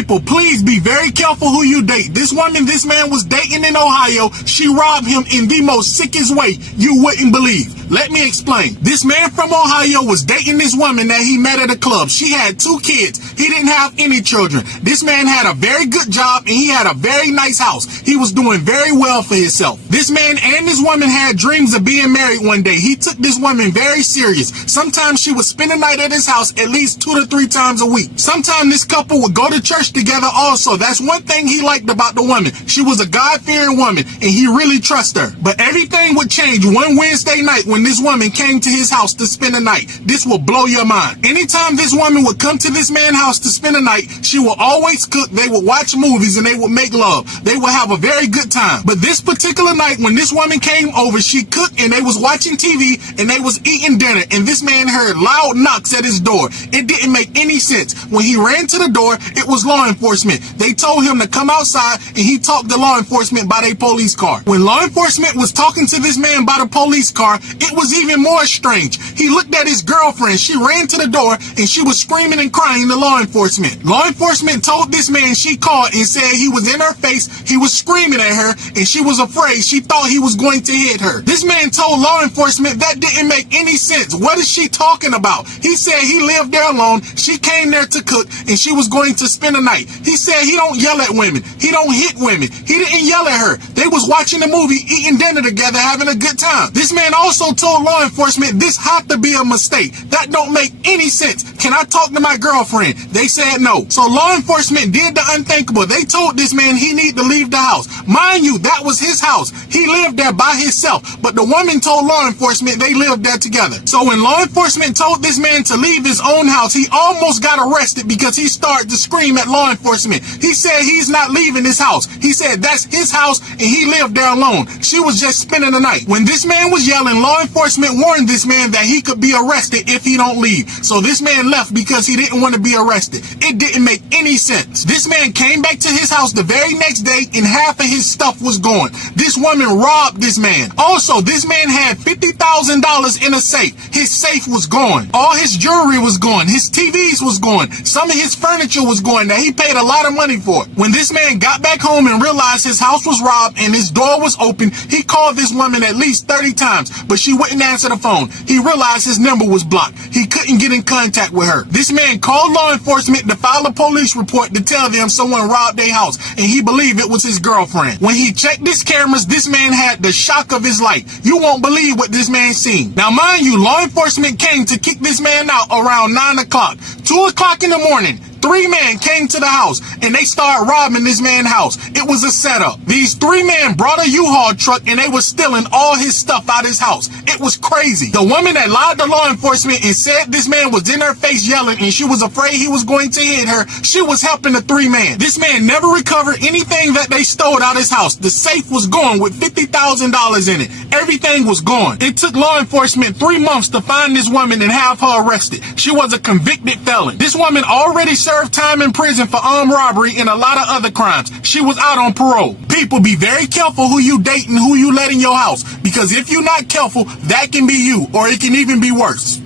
People, please be very careful who you date. This woman this man was dating in Ohio, she robbed him in the most sickest way you wouldn't believe. Let me explain. This man from Ohio was dating this woman that he met at a club. She had 2 kids. He didn't have any children. This man had a very good job and he had a very nice house. He was doing very well for himself. This man and this woman had dreams of being married one day. He took this woman very serious. Sometimes she would spend the night at his house at least 2 to 3 times a week. Sometimes this couple would go to church together also. That's one thing he liked about the woman. She was a God-fearing woman and he really trusted her. But everything would change one Wednesday night when this woman came to his house to spend the night. This will blow your mind. Anytime this woman would come to this man's house to spend the night, she will always cook. They would watch movies and they would make love. They would have a very good time. But this particular night when this woman came over, she cooked and they was watching TV and they was eating dinner and this man heard loud knocks at his door. It didn't make any sense. When he ran to the door, it was law enforcement. They told him to come outside and he talked to law enforcement by their police car. When law enforcement was talking to this man by the police car, it was even more strange. He looked at his girlfriend. She ran to the door and she was screaming and crying to law enforcement. Law enforcement told this man she called and said he was in her face. He was screaming at her and she was afraid. She thought he was going to hit her. This man told law enforcement that didn't make any sense. What is she talking about? He said he lived there alone. She came there to cook and she was going to spend the night. He said he don't yell at women. He don't hit women. He didn't yell at her. They was watching the movie, eating dinner together, having a good time. This man also told law enforcement this had to be a mistake. That don't make any sense. Can I talk to my girlfriend? They said no. So law enforcement did the unthinkable. They told this man he need to leave the house. Mind you, that was his house. He lived there by himself. But the woman told law enforcement they lived there together. So when law enforcement told this man to leave his own house, he almost got arrested because he started to scream at law enforcement. He said he's not leaving his house. He said that's his house and he lived there alone. She was just spending the night. When this man was yelling, law enforcement warned this man that he could be arrested if he don't leave. So this man left because he didn't want to be arrested. It didn't make any sense. This man came back to his house the very next day and half of his stuff was gone. This woman robbed this man. Also, this man had $50,000 in a safe. His safe was gone. All his jewelry was gone. His TVs was gone. Some of his furniture was gone that he paid a lot of money for. When this man got back home and realized his house was robbed and his door was open, he called this woman at least 30 times, but she wouldn't answer the phone. He realized his number was blocked. He couldn't get in contact with her. This man called law enforcement to file a police report to tell them someone robbed their house, and he believed it was his girlfriend. When he checked his cameras, this man had the shock of his life. You won't believe what this man seen. Now, mind you, law enforcement came to kick this man out around 9 o'clock. 2 o'clock in the morning, 3 men came to the house and they started robbing this man's house. It was a setup. These 3 men brought a U-Haul truck and they were stealing all his stuff out of his house. It was crazy. The woman that lied to law enforcement and said this man was in her face yelling and she was afraid he was going to hit her, she was helping the 3 men. This man never recovered anything that they stole out of his house. The safe was gone with $50,000 in it. Everything was gone. It took law enforcement 3 months to find this woman and have her arrested. She was a convicted felon. This woman already served time in prison for armed robbery and a lot of other crimes. She was out on parole. People, be very careful who you date and who you let in your house, because if you're not careful, that can be you, or it can even be worse.